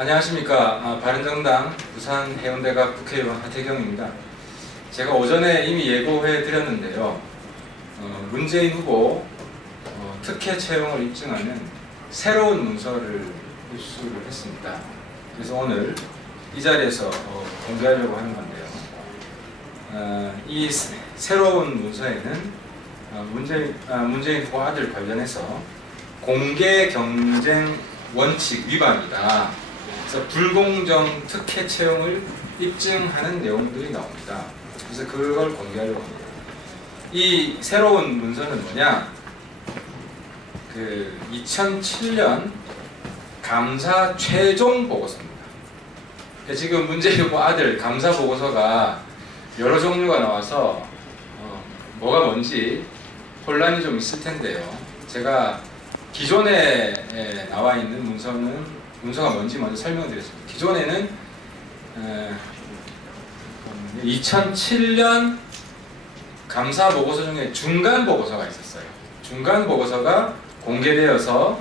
안녕하십니까. 바른정당 부산 해운대갑 국회의원 하태경입니다. 제가 오전에 이미 예고해 드렸는데요. 문재인 후보 특혜 채용을 입증하는 새로운 문서를 입수를 했습니다. 그래서 오늘 이 자리에서 공개하려고 하는 건데요. 이 새로운 문서에는 문재인 후보 아들 관련해서 공개 경쟁 원칙 위반이다. 그래서 불공정 특혜 채용을 입증하는 내용들이 나옵니다. 그래서 그걸 공개하려고 합니다. 이 새로운 문서는 뭐냐? 2007년 감사 최종 보고서입니다. 지금 문재인 후보 아들 감사 보고서가 여러 종류가 나와서 뭐가 뭔지 혼란이 좀 있을 텐데요. 제가 기존에 나와 있는 문서가 뭔지 먼저 설명드렸습니다. 기존에는 2007년 감사 보고서 중에 중간 보고서가 있었어요. 중간 보고서가 공개되어서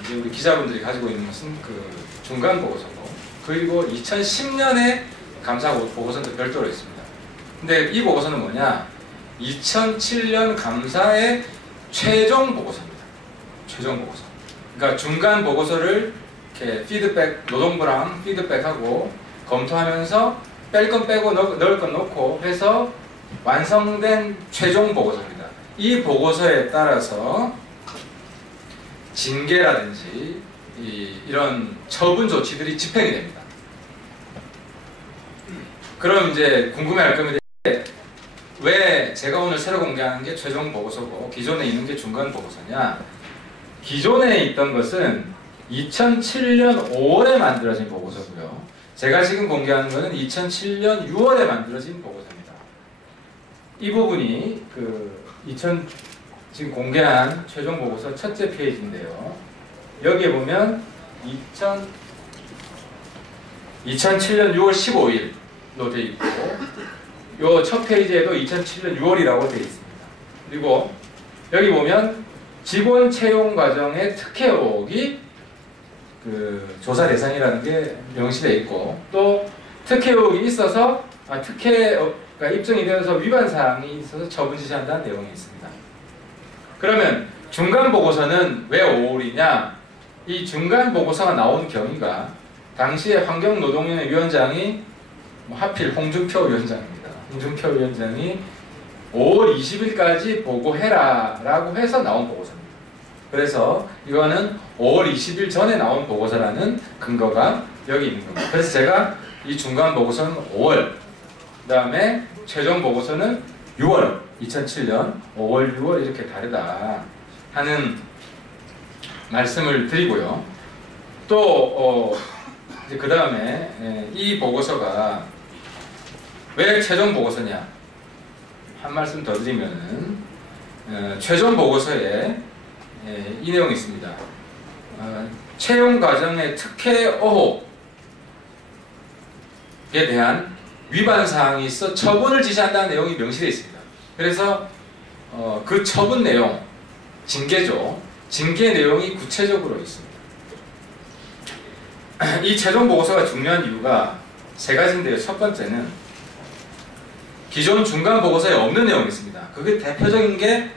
이제 우리 기자분들이 가지고 있는 것은 그 중간 보고서고, 그리고 2010년에 감사 보고서도 별도로 있습니다. 근데 이 보고서는 뭐냐? 2007년 감사의 최종 보고서입니다. 최종 보고서. 그러니까 중간 보고서를 이렇게 피드백, 노동부랑 피드백하고 검토하면서 뺄 건 빼고 넣을 건 넣고 해서 완성된 최종 보고서입니다. 이 보고서에 따라서 징계라든지 이런 처분 조치들이 집행이 됩니다. 그럼 이제 궁금해할 겁니다. 왜 제가 오늘 새로 공개하는 게 최종 보고서고 기존에 있는 게 중간 보고서냐? 기존에 있던 것은 2007년 5월에 만들어진 보고서고요. 제가 지금 공개하는 것은 2007년 6월에 만들어진 보고서입니다. 이 부분이 지금 공개한 최종 보고서 첫째 페이지인데요. 여기에 보면 2007년 6월 15일로 되어 있고, 요 첫 페이지에도 2007년 6월이라고 되어 있습니다. 그리고 여기 보면 직원 채용 과정의 특혜 의혹이 조사 대상이라는 게 명시되어 있고, 또 특혜 의혹이 있어서 특혜가 입증이 되어서 위반 사항이 있어서 처분 지시한다는 내용이 있습니다. 그러면 중간 보고서는 왜 5월이냐? 이 중간 보고서가 나온 경위가 당시에 환경노동위원회 위원장이 하필 홍준표 위원장입니다. 홍준표 위원장이 5월 20일까지 보고해라 라고 해서 나온 보고서입니다. 그래서 이거는 5월 20일 전에 나온 보고서라는 근거가 여기 있는 겁니다. 그래서 제가 이 중간 보고서는 5월, 그 다음에 최종 보고서는 6월, 2007년 5월, 6월 이렇게 다르다 하는 말씀을 드리고요. 또 그 다음에 이 보고서가 왜 최종 보고서냐? 한 말씀 더 드리면은 최종 보고서에 이 내용이 있습니다. 채용 과정의 특혜 의혹에 대한 위반 사항이 있어 처분을 지시한다는 내용이 명시되어 있습니다. 그래서 그 처분 내용, 징계죠. 징계 내용이 구체적으로 있습니다. 이 최종 보고서가 중요한 이유가 세 가지인데요. 첫 번째는 기존 중간 보고서에 없는 내용이 있습니다. 그게 대표적인 게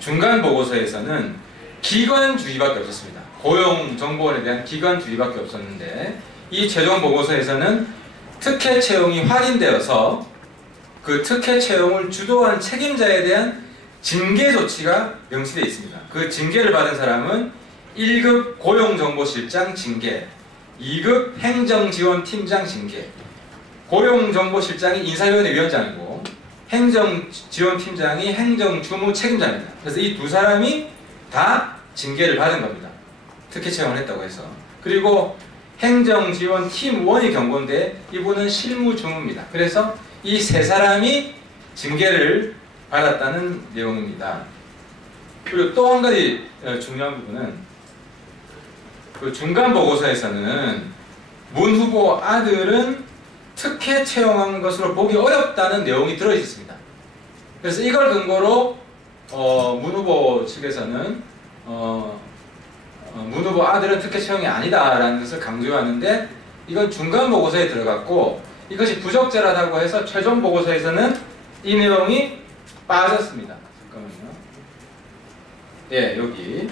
중간 보고서에서는 기관주의밖에 없었습니다. 고용정보원에 대한 기관주의밖에 없었는데, 이 최종 보고서에서는 특혜 채용이 확인되어서 그 특혜 채용을 주도한 책임자에 대한 징계 조치가 명시되어 있습니다. 그 징계를 받은 사람은 1급 고용정보실장 징계, 2급 행정지원팀장 징계. 고용정보실장이 인사위원회 위원장이고 행정지원팀장이 행정주무 책임자입니다. 그래서 이 두 사람이 다 징계를 받은 겁니다. 특혜 채용을 했다고 해서. 그리고 행정지원팀원이 경고인데 이분은 실무주무입니다. 그래서 이 세 사람이 징계를 받았다는 내용입니다. 그리고 또 한 가지 중요한 부분은 그 중간 보고서에서는 문 후보 아들은 특혜 채용한 것으로 보기 어렵다는 내용이 들어있습니다. 그래서 이걸 근거로 문 후보 측에서는 문 후보 아들은 특혜 채용이 아니다라는 것을 강조하는데 이건 중간 보고서에 들어갔고 이것이 부적절하다고 해서 최종 보고서에서는 이 내용이 빠졌습니다. 잠깐만요. 예, 여기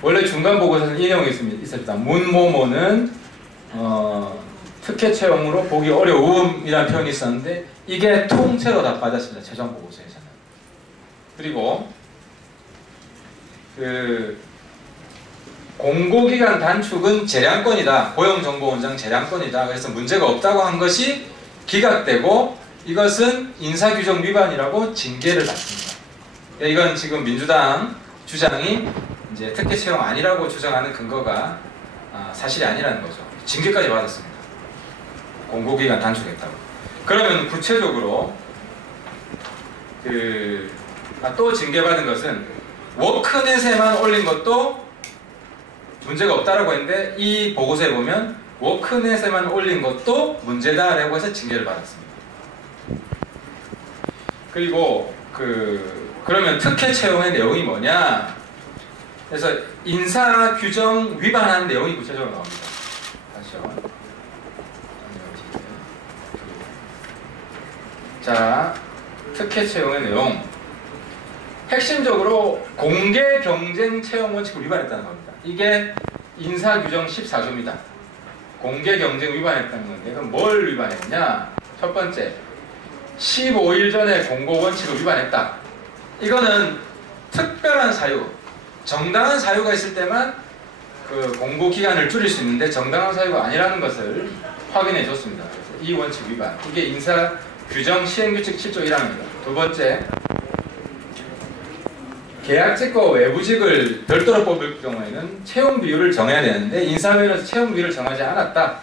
원래 중간 보고서는 이 내용이 있습니다. 문모모는 특혜 채용으로 보기 어려움이라는 표현이 있었는데 이게 통째로 다 빠졌습니다. 최종 보고서에서는. 그리고 공고기간 단축은 재량권이다. 고용정보원장 재량권이다. 그래서 문제가 없다고 한 것이 기각되고 이것은 인사규정 위반이라고 징계를 받습니다. 이건 지금 민주당 주장이 이제 특혜 채용 아니라고 주장하는 근거가 사실이 아니라는 거죠. 징계까지 받았습니다. 공고기간 단축했다고. 그러면 구체적으로 또 징계받은 것은 워크넷에만 올린 것도 문제가 없다라고 했는데 이 보고서에 보면 워크넷에만 올린 것도 문제다라고 해서 징계를 받았습니다. 그리고 그러면 특혜 채용의 내용이 뭐냐? 그래서 인사 규정 위반하는 내용이 구체적으로 나옵니다. 다시요. 자, 특혜 채용의 내용. 핵심적으로 공개 경쟁 채용 원칙을 위반했다는 겁니다. 이게 인사 규정 14조입니다. 공개 경쟁 위반했다는 건데 그럼 뭘 위반했냐? 첫 번째, 15일 전에 공고 원칙을 위반했다. 이거는 특별한 사유, 정당한 사유가 있을 때만 그 공고 기간을 줄일 수 있는데 정당한 사유가 아니라는 것을 확인해 줬습니다. 그래서 이 원칙 위반. 이게 인사 규정 시행규칙 7조 1항입니다. 두 번째, 계약직과 외부직을 별도로 뽑을 경우에는 채용 비율을 정해야 되는데 인사위원회에서 채용 비율을 정하지 않았다.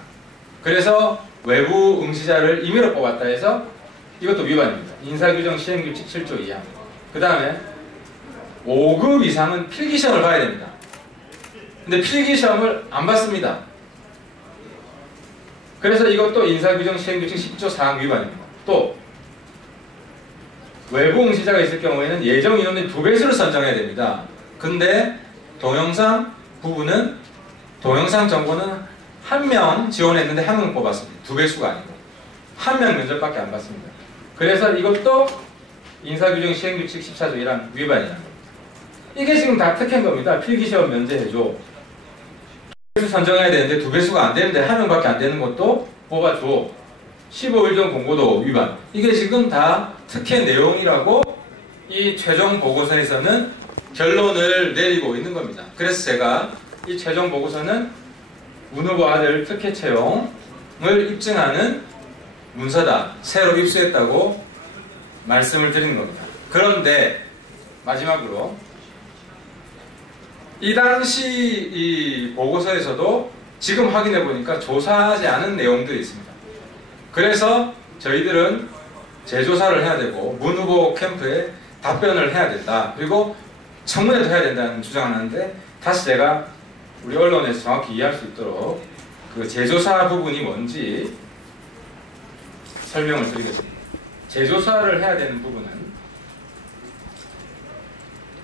그래서 외부 응시자를 임의로 뽑았다 해서 이것도 위반입니다. 인사규정 시행규칙 7조 2항. 그 다음에 5급 이상은 필기시험을 봐야 됩니다. 근데 필기시험을 안 봤습니다. 그래서 이것도 인사규정 시행규칙 10조 4항 위반입니다. 또 외부 응시자가 있을 경우에는 예정 인원의 2배수를 선정해야 됩니다. 근데 동영상 부분은 동영상 정보는 1명 지원했는데 1명 뽑았습니다. 2배수가 아니고 1명 면접밖에 안 받습니다. 그래서 이것도 인사규정 시행규칙 14조 1항 위반이라는 겁니다. 이게 지금 다 특혜인 겁니다. 필기시험 면제해줘. 2배수 선정해야 되는데 2배수가 안 되는데 1명밖에 안 되는 것도 뽑아줘. 15일 전 공고도 위반. 이게 지금 다 특혜 내용이라고 이 최종 보고서에서는 결론을 내리고 있는 겁니다. 그래서 제가 이 최종 보고서는 문 후보 아들 특혜 채용을 입증하는 문서다. 새로 입수했다고 말씀을 드리는 겁니다. 그런데 마지막으로 이 당시 이 보고서에서도 지금 확인해 보니까 조사하지 않은 내용들이 있습니다. 그래서 저희들은 재조사를 해야 되고 문 후보 캠프에 답변을 해야 된다. 그리고 청문회도 해야 된다는 주장을 하는데 다시 제가 우리 언론에서 정확히 이해할 수 있도록 그 재조사 부분이 뭔지 설명을 드리겠습니다. 재조사를 해야 되는 부분은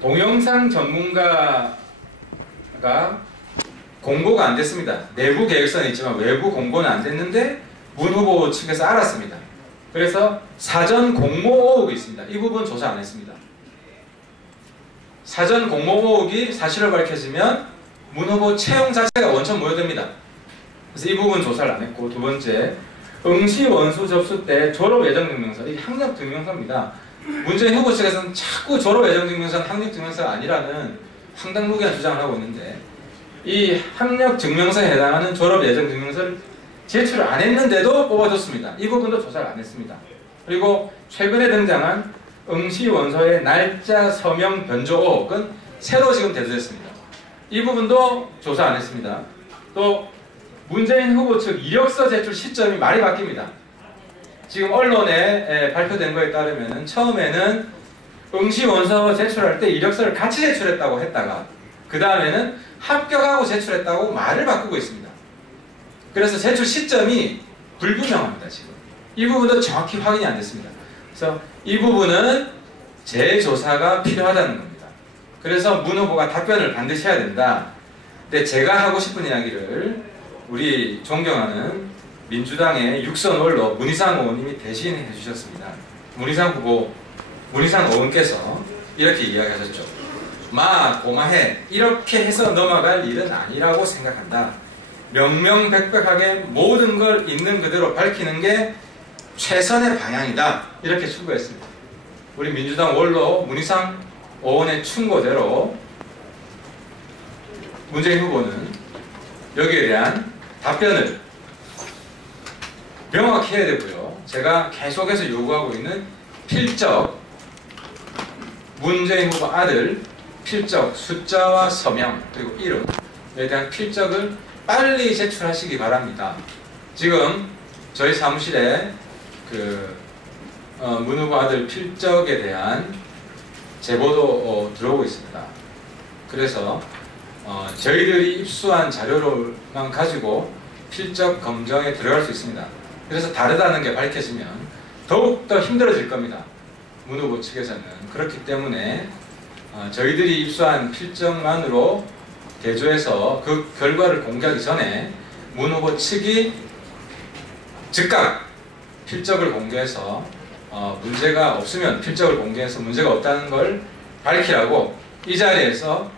동영상 전문가가 공고가 안 됐습니다. 내부 계획서는 있지만 외부 공고는 안 됐는데 문 후보 측에서 알았습니다. 그래서 사전 공모 의혹이 있습니다. 이 부분 조사 안 했습니다. 사전 공모 의혹이 사실을 밝혀지면 문 후보 채용 자체가 원천 무효됩니다. 그래서 이 부분 조사를 안 했고, 두 번째, 응시 원수 접수 때 졸업 예정 증명서, 이 학력 증명서입니다. 문재인 후보 측에서는 자꾸 졸업 예정 증명서는 학력 증명서가 아니라는 황당무계한 주장을 하고 있는데, 이 학력 증명서에 해당하는 졸업 예정 증명서를 제출을 안 했는데도 뽑아줬습니다. 이 부분도 조사를 안 했습니다. 그리고 최근에 등장한 응시 원서의 날짜 서명 변조 의혹은 새로 지금 대두됐습니다. 이 부분도 조사 안 했습니다. 또 문재인 후보 측 이력서 제출 시점이 말이 바뀝니다. 지금 언론에 발표된 거에 따르면 처음에는 응시 원서 제출할 때 이력서를 같이 제출했다고 했다가 그 다음에는 합격하고 제출했다고 말을 바꾸고 있습니다. 그래서 제출 시점이 불분명합니다. 지금 이 부분도 정확히 확인이 안 됐습니다. 그래서 이 부분은 재조사가 필요하다는 겁니다. 그래서 문 후보가 답변을 반드시 해야 된다. 근데 제가 하고 싶은 이야기를 우리 존경하는 민주당의 육선 원로 문희상 의원님이 대신해 주셨습니다. 문희상 의원께서 이렇게 이야기하셨죠. 고마해. 이렇게 해서 넘어갈 일은 아니라고 생각한다. 명명백백하게 모든 걸 있는 그대로 밝히는 게 최선의 방향이다. 이렇게 충고했습니다. 우리 민주당 원로 문희상 의원의 충고대로 문재인 후보는 여기에 대한 답변을 명확히 해야 되고요. 제가 계속해서 요구하고 있는 필적, 문재인 후보 아들 필적, 숫자와 서명, 그리고 이름에 대한 필적을 빨리 제출하시기 바랍니다. 지금 저희 사무실에 문 후보 아들 필적에 대한 제보도 들어오고 있습니다. 그래서 저희들이 입수한 자료로만 가지고 필적 검정에 들어갈 수 있습니다. 그래서 다르다는 게 밝혀지면 더욱더 힘들어질 겁니다. 문 후보 측에서는. 그렇기 때문에 저희들이 입수한 필적만으로 대조해서 그 결과를 공개하기 전에 문 후보 측이 즉각 필적을 공개해서 문제가 없으면 필적을 공개해서 문제가 없다는 걸 밝히라고 이 자리에서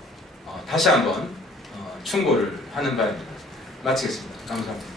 다시 한번 충고를 하는 바입니다. 마치겠습니다. 감사합니다.